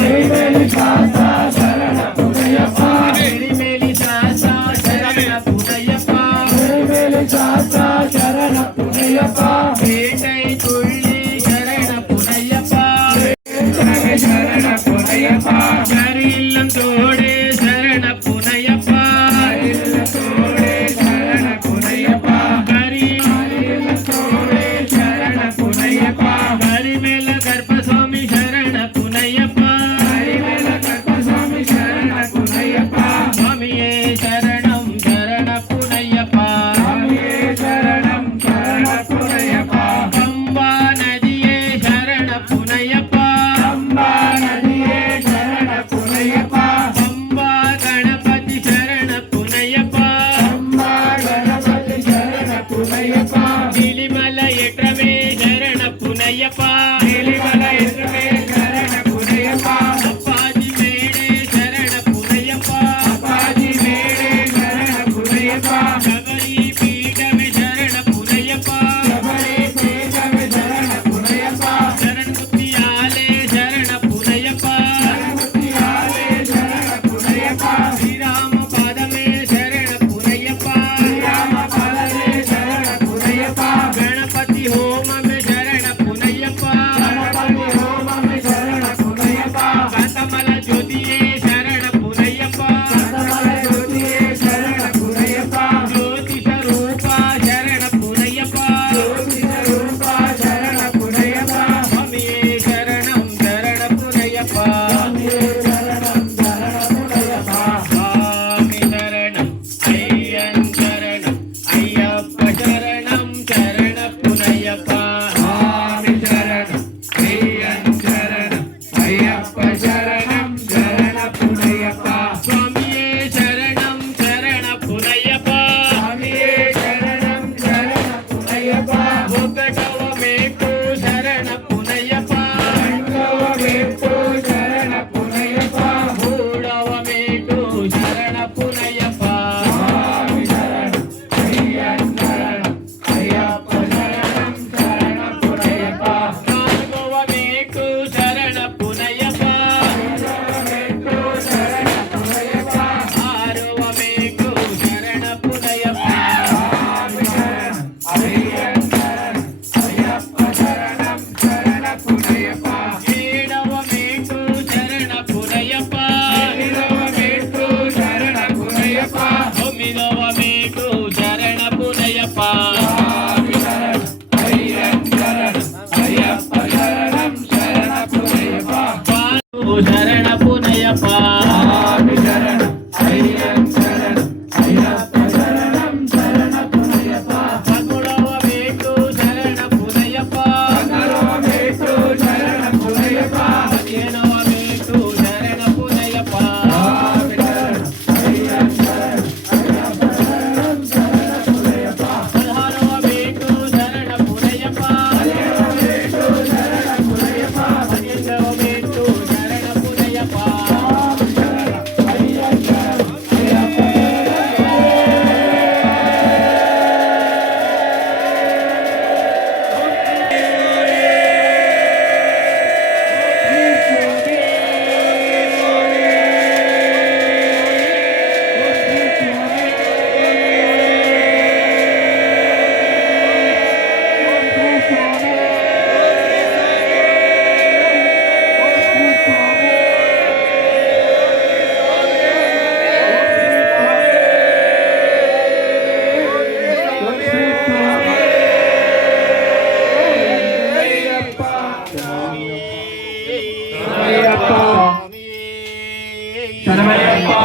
எரிமேலி சாஸ்தா சரண புனையப்பா எரிமேலி சாஸ்தா சரண புனையப்பா எரிமேலி சாஸ்தா சரண புனையப்பா வேட்டை துள்ளி சரண புனையப்பா சரண புனையப்பா கரில்லம் தோடு சரண புனையப்பா கரில்லம் தோடு சரண புனையப்பா கரில்லம் தோடு சரண புனையப்பா கரிமேல கர்ப்பசாமி சரண புனையப்பா கரிமேல கர்ப்பசாமி சரண புனையப்பா சுவாமியே சரணம் சரண புனையப்பா சுவாமியே சரணம் சரண புனையப்பா பம்பா நதியே சரண புனையப்பா பம்பா நதியே சரண புனையப்பா பம்பா கணபதி சரண புனையப்பா பம்பா கணபதி சரண புனையப்பா நீலிமல ஏற்றமே சரண புனையப்பா நீலிமல ஏற்றமே சரண புனையப்பா அப்பாஜி மேடே சரண புனையப்பா அப்பாஜி மேடே சரண புனையப்பா சபரி பீடமே சரண புனையப்பா சபரி பீடமே சரண புனையப்பா சரண முத்தியாலே சரண புனையப்பா சரண முத்தியாலே சரண புனையப்பா ஸ்ரீராம பாதமே சரண புனையப்பா ஸ்ரீராம பாதமே சரண புனையப்பா கணபதி ஹோமமே சரண புனையப்பா கணபதி ஹோமமே சரண புனையப்பா காந்தமல ஜோதியே சரண புனையப்பா காந்தமல ஜோதியே சரண புனையப்பா ஜோதிஷ ரூபா சரண புனையப்பா ஜோதிஷ ரூபா சரண புனையப்பா சுவாமியே சரணம் சரண புனையப்பா சுவாமியே சரணம் சரண புனையப்பா சுவாமி சரணம் ஐயன் சரணம் ஐயப்ப சரணம் சரண புனையப்பா சுவாமி சரணம் ஐயன் சரணம் ஐயப்ப சரணம் சரண புனையப்பா சுவாமியே சரணம் சரண புனையப்பா சுவாமியே சரணம் சரண புனையப்பா ஒக்கடவமேக்கு சரண புனையப்பா ஒக்கடவமேக்கு சரண புனையப்பா ஊடவமேக்கு சரண புனையப்பா சுவாமி சரணம் ஐயன் சரணம் ஐயப்ப சரணம் சரண புனையப்பா நான்கவமேக்கு சரண புனையப்பா நான்கவமேக்கு சரண புனையப்பா ஆறுவமேக்கு சரண புனையப்பா சுவாமி சரணம் ஐயன் சரணம் ஐயப்ப சரணம் சரண புனையப்பா ஏழவமேக்கு சரண புனையப்பா ஏழவமேக்கு சரண புனையப்பா ஒன்பதவமேக்கு சரண புனையப்பா சுவாமி சரணம் ஐயன் சரணம் ஐயப்ப சரணம் சரண புனையப்பா சரண புனையப்பா சுவாமி சரணம் ஐயன் சரணம் ஐயப்ப சரணம் சரண புனையப்பா பங்குளவமேக்கு சரண புனையப்பா பங்குளவமேக்கு சரண புனையப்பா ஏனவமேக்கு சரண புனையப்பா சுவாமி சரணம் ஐயன் சரணம் ஐயப்ப சரணம் சரண புனையப்பா பல்ஹாரவமேக்கு சரண புனையப்பா பல்ஹாரவமேக்கு சரண புனையப்பா பன்னிரண்டவமேக்கு சரண புனையப்பா சுவாமி சரணம் ஐயன் சரணம் ஐயப்ப சரணமையப்பா